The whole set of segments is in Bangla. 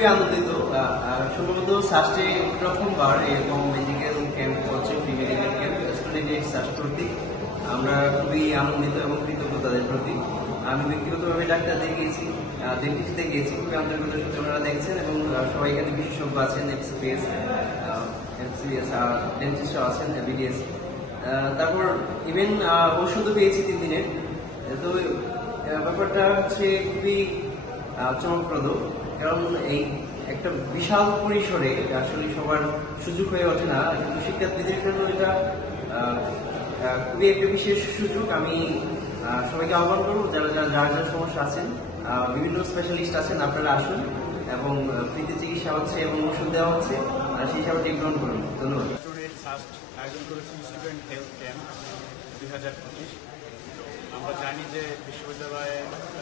খুবই আনন্দিত। সম্ভবত সাস্টে প্রথমবার এরকম মেডিকেল ক্যাম্প হচ্ছে, ফ্রি মেডিকেল ক্যাম্প স্টুডেন্টের সাস্ট কর্তৃক। আমরা খুবই আনন্দিত এবং কৃতজ্ঞ তাদের প্রতি। আমি ব্যক্তিগতভাবে ডাক্তার দেখিয়েছি, ডেন্টিস্টে গিয়েছি, খুবই আন্তরিকতার সাথে ওনারা দেখছেন এবং সবাই এখানে বিশেষজ্ঞ আছেন, এমসিপিএস ডেন্টিস্টও আছেন, বিডিএস। তারপর ইভেন ওষুধও পেয়েছি 3 দিনের। তো ব্যাপারটা হচ্ছে খুবই চমকপ্রদ, কারণ এই একটা বিশাল পরিসরে আসলে সবার সুযোগ হয়ে ওঠে না, কিন্তু শিক্ষার্থীদের জন্য এটা খুবই একটা বিশেষ সুযোগ। আমি সবাইকে আহ্বান করবো, যারা যার সমস্যা আছেন, বিভিন্ন স্পেশালিস্ট আছেন, আপনারা আসুন এবং ফ্রিতে চিকিৎসা হচ্ছে এবং ওষুধ দেওয়া হচ্ছে, সেই হিসাবে গ্রহণ করুন। ধন্যবাদ। আয়োজন করেছি স্টুডেন্ট হেলথ ক্যাম্প 2025। আমরা জানি যে বিশ্ববিদ্যালয়ে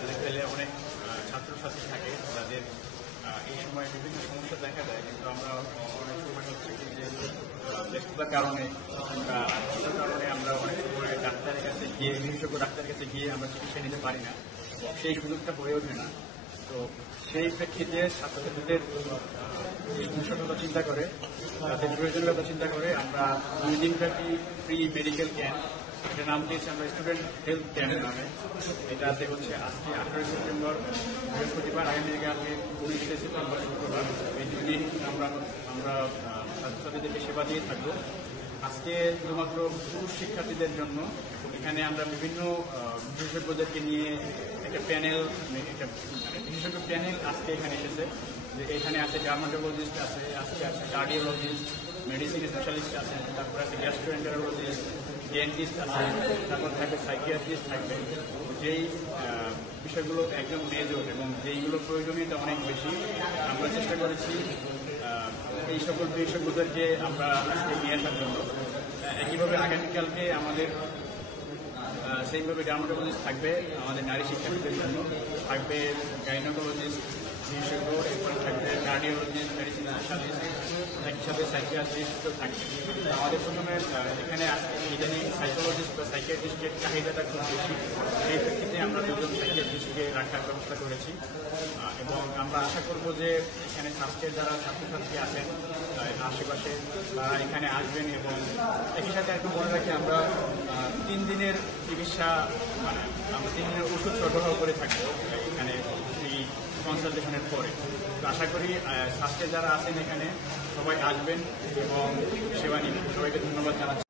লেভেলে অনেক ছাত্রছাত্রী থাকে যাদের এই সময় বিভিন্ন সমস্যা দেখা দেয়, কিন্তু আমরা অনেক সময় হচ্ছে কি যে ব্যস্ততার কারণে কিংবা আর্থিকতার কারণে আমরা অনেক সময় ডাক্তারের কাছে গিয়ে, বিশেষজ্ঞ ডাক্তারের কাছে গিয়ে আমরা চিকিৎসা নিতে পারি না, সেই সুযোগটা হয়ে ওঠে না। তো সেই প্রেক্ষিতে ছাত্রছাত্রীদের সমস্যার কথা চিন্তা করে, তাদের প্রয়োজনীয়তা চিন্তা করে আমরা 2 দিনব্যাপী ফ্রি মেডিকেল ক্যাম্প, এটার নাম দিয়েছি আমরা স্টুডেন্ট হেলথ ক্যাম্প নামে। এটাতে হচ্ছে আজকে 18 সেপ্টেম্বর বৃহস্পতিবার, আগামীকালকে 19 সেপ্টেম্বর শুক্রবার, এই 2 দিন আমরা ছাত্রছাত্রীদেরকে সেবা দিয়ে থাকবো। আজকে শুধুমাত্র পুরুষ শিক্ষার্থীদের জন্য এখানে আমরা বিভিন্ন বিশেষজ্ঞদেরকে নিয়ে একটা প্যানেল, বিশেষজ্ঞ প্যানেল আজকে এখানে এসেছে। যে এখানে আছে ডার্মাটোলজিস্ট আছে, আজকে আছে কার্ডিওলজিস্ট, মেডিসিন স্পেশালিস্ট আছে, তারপর আছে গ্যাস্ট্রোএন্টারোলজিস্ট, ডেন্টিস্ট আছে, তারপর থাকবে সাইকিয়াট্রিস্ট থাকবে। যেই বিষয়গুলো একদম মেজর এবং যেইগুলো প্রয়োজনীয়তা অনেক বেশি, আমরা চেষ্টা করেছি এই সকল বিশেষজ্ঞদেরকে আমরা আজকে নিয়ে আসার জন্য। একইভাবে আগামীকালকে আমাদের সেইভাবে ডার্মাটোলজিস্ট থাকবে আমাদের নারী শিক্ষার্থীদের জন্য, থাকবে গাইনোকোলজিস্ট বিশেষজ্ঞ, এরপর থাকবে কার্ডিওলজিস্ট, মেডিসিন স্পেশালিস্ট, একই সাথে সাইকিয়াট্রিস্টও থাকবে। আমাদের প্রথমে এখানে ইদানিং সাইকোলজিস্ট বা সাইকিয়াট্রিস্টের চাহিদাটা খুব বেশি, সেই প্রেক্ষিতে আমরা 2জন সাইকিয়াট্রিস্টকে রাখার ব্যবস্থা করেছি এবং আমরা আশা করব যে এখানে স্বাস্থ্যের যারা ছাত্রছাত্রী আছেন আশেপাশে তারা এখানে আসবেন। এবং একই সাথে একটু মনে রাখি, আমরা 3 দিনের চিকিৎসা, আমরা 3 দিনের ওষুধ সরবরাহ করে থাকবো এখানে এই কনসালটেশনের পরে। তো আশা করি স্বাস্থ্যের যারা আছেন এখানে সবাই আসবেন এবং সেবা নেবেন। সবাইকে ধন্যবাদ জানাচ্ছি।